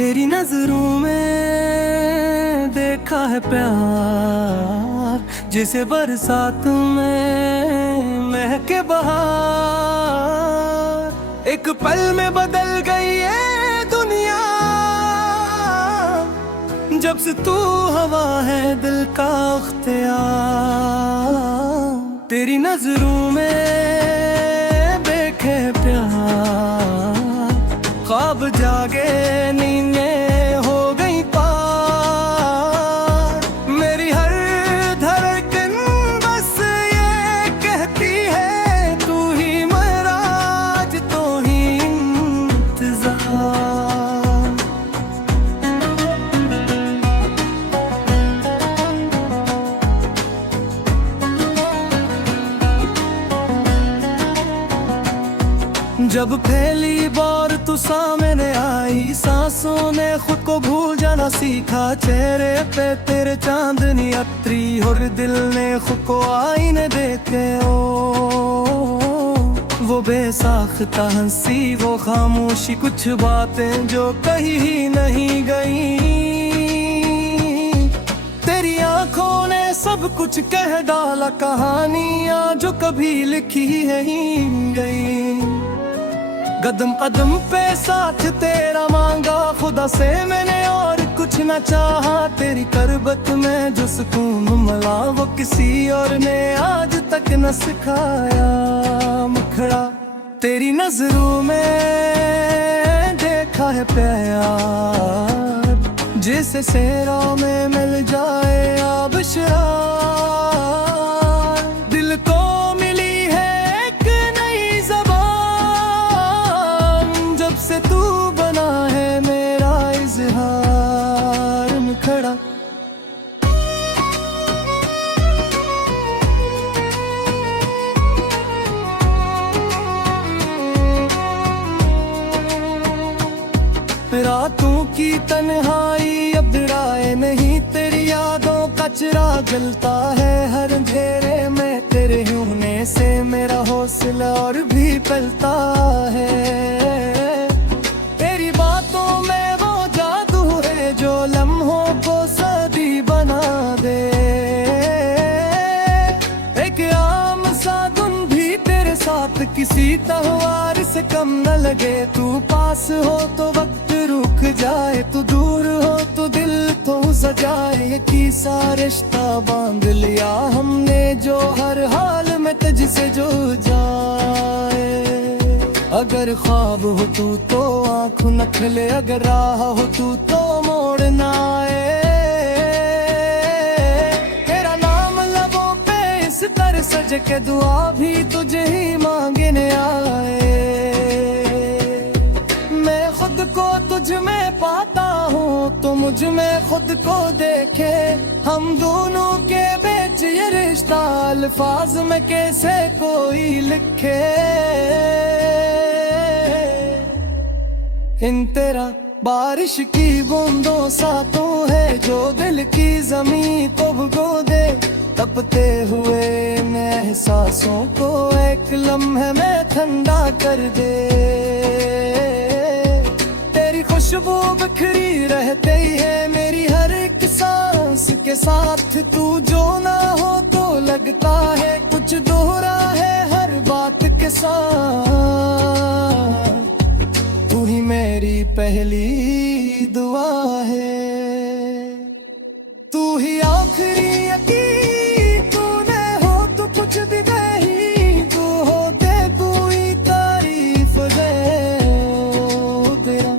तेरी नजरों में देखा है प्यार, जिसे बरसात में महके बहार। एक पल में बदल गई ये दुनिया, जब से तू हवा है दिल का अख्तियार। तेरी नजरों में देखे प्यार, ख्वाब जागे नींदें हो गई पार। मेरी हर धड़कन बस ये कहती है, तू ही मेरा आज तो ही इंतजार। जब पहली बार तू सामने आई, सांसों ने खुद को भूल जाना सीखा। चेहरे पे तेरे चांदनी अतरी, और दिल ने खुद को आईने देखे ओ। वो बेसाख्ता हंसी, वो खामोशी, कुछ बातें जो कही ही नहीं गई। तेरी आंखों ने सब कुछ कह डाला, कहानियां जो कभी लिखी है ही गई। कदम कदम पे साथ तेरा मांगा खुदा से मैंने, और कुछ न चाहा। तेरी करबत में जो सुकून मिला, वो किसी और ने आज तक न सिखाया। मुखड़ा तेरी नजरों में देखा है प्यार, जिसे सेहरा में मिल जाए आबशार। दिल को मिली है एक नई ज़बान, जब से तू बना है मेरा इज़हार। मुखड़ा रातों की तन्हाई अब डराए नहीं, तेरी यादों का चिराग जलता है हर अंधेरे में। तेरे होने से मेरा हौसला और भी पलता है। तेरी बातों में वो जादू है जो लम्हों को सदी बना दे। एक आम सा धुन भी तेरे साथ किसी त्योहार से कम न लगे। तू पास हो तो वक्त रुक जाए, तू दूर हो तो दिल तो सजाए। ये तीसरा रिश्ता बांध लिया हमने, जो हर हाल में तुझसे जो जाए। अगर ख्वाब हो तू तो आँख न खुले, अगर राह हो तू तो मोड़ न आए। तेरा नाम लबों पे इस तरह सज के दुआ भी तुझे ही मांगने आए। मैं खुद को तुझ में पाता हूँ, तो मुझ में खुद को देखे। हम दोनों के बीच ये रिश्ता अल्फाज में कैसे कोई लिखे। इन तेरा बारिश की बूंदों सा तू है, जो दिल की जमीन को भिगो दे। तपते हुए इन एहसासों को एक लम्हे में ठंडा कर दे। तेरी खुशबू बिखरी रहती है मेरी हर एक सांस के साथ। तू जो ना हो तो लगता है कुछ दोहरा है हर बात के साथ। तू ही मेरी पहली दुआ है, तू ही आखिरी यकीन। तूने हो तो कुछ भी नहीं, तू होते पूरी तारीफ है तेरा।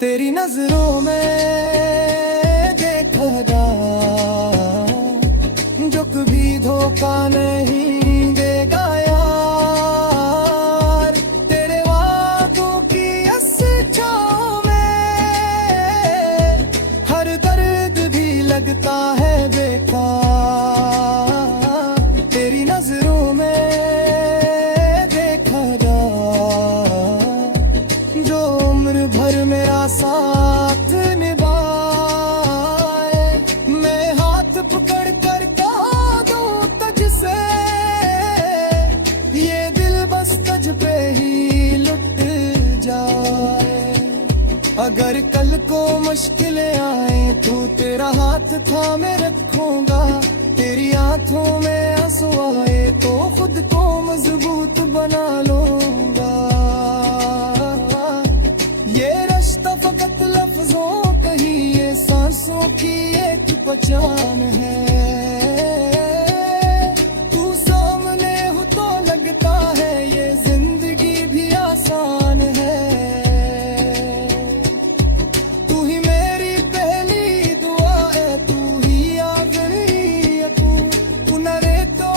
तेरी नजरों में देखा जो कभी धोखा नहीं देगा यार। तेरे वादों की छाँव में हर दर्द भी लगता है बेकार। तेरी नजरों में देखा जो उम्र भर मेरा साथ निभाए। मैं हाथ पकड़ कर कहा दूं तुझसे, ये दिल बस तुझ पे ही लुट जाए। अगर कल को हाथ थामे रखूंगा, तेरी आंखों में आंसू आए तो खुद को मजबूत बना लूंगा। ये रिश्ता फकत लफ्जों कही, ये सांसों की एक पहचान है। तू सामने हो तो लगता है ये जिंदगी भी आसान है। तू ही मेरी पहली दुआ है, तू ही आखिरी है। तू न रहे तो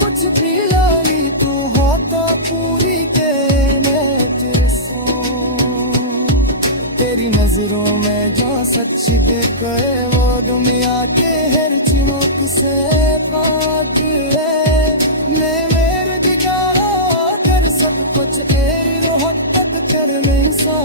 कुछ भी लानी, तू होता पूरी के मैं तेरे सो। तेरी नजरों में जो सच देख है वो दुनिया के हर चिमोक से पाक है। मैं मेरे दिगारा कर सब कुछ तेरी रोहत तक कर नहीं सा